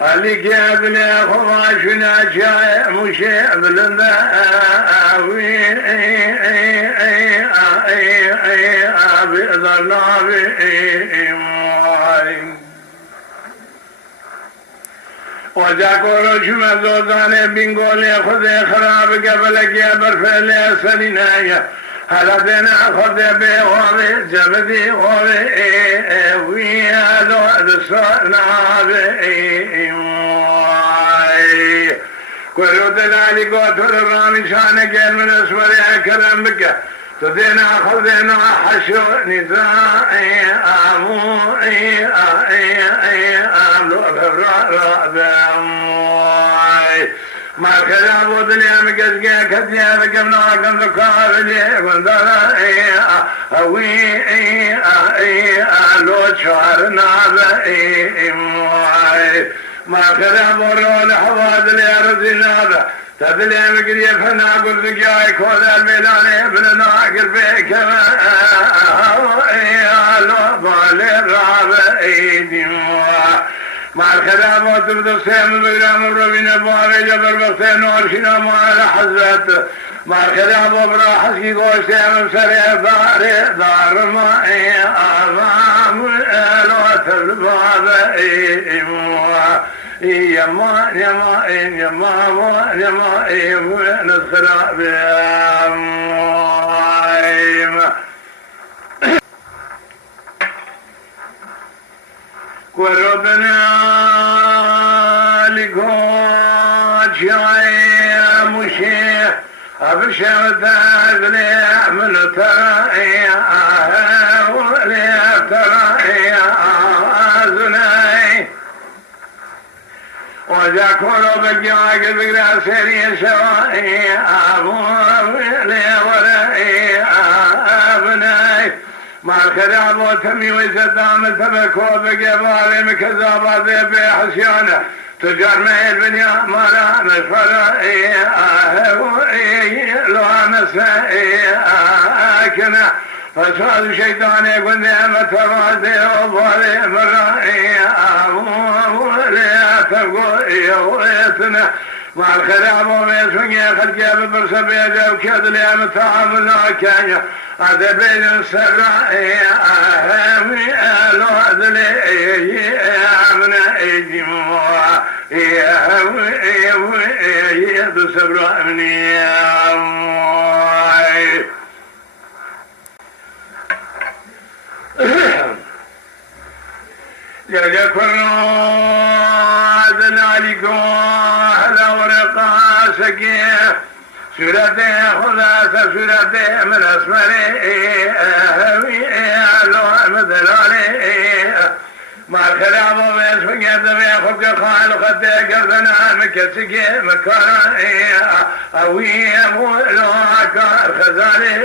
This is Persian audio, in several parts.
عليك يا ابني خراشنا شاي مشي بالماوي بإذن وذاكر شما زودان بنقول خذ خراب قبلك يا برفل يا سنينايا هلا بنا خذ بغوري زبدي غوري ويا لو دسنا كل ذلك وتر رامي شانك من اسمر كلام بك تدينا خذنا حشو نزاعي اموي ما كلام ودنيا مكسكي كتيا بكمنا كم ذكاري وندرا اوي لو شعرنا ما كلام ورول حواد الارض تبلي مقري فنا قلت جاي كل الميلان ابن ناقر بك لو بالي رابعين مع الخدمات تبدو سيم بقرام الربين بواري جبر بختين وارشنا مع الحزات مع الخدمات براحس كي قوي سيم سريع دار مائي أعظام لو تبلباب يما يما يما يما نسخنا بهم وربنا لقوت شعير مشيخ أبشر تغلي من ترعي ولي ترعي أذني وذكر بجاك بقرا سري سوائي أبو لي ورعي أبني ما الخراب وتمي وزدام تبكو بقبال مكذابات بحسيانه تجار ما البنيا مرا مشفرائي لو مسائي كنا فساد شيطان يقول نعمة راضي وضالي مرائي لا تبقوا ويتنا مع الخراب وميسوني خلقيا ببرسبيجا وكاد لي متعاملنا كانيا هذا بين السرائي لو أذلي من إجموع بسبرا مني يذكرنا ذلك على ورقة سكيه سورته خلاصة سورته من أسمره لو مدلالي ما الكلام وبيسوي يدبي خبك خالق قردنا مكسكي مكان أوي لو أكار خزاني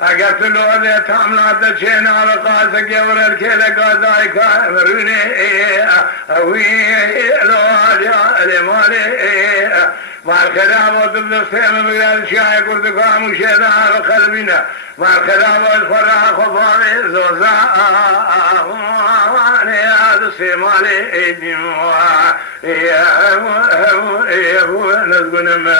أقلت له ذي تامنا تشينا وقاسك يورا الكيلة قاداي كامروني أوي لو أجا لمالي مع الكلام وتبدأ سيما بقال شاي قلت قام شيدا وقلبنا مع الكلام والفرح خفاري زوزاء واني هذا سيمالي إجموا نزقنا ما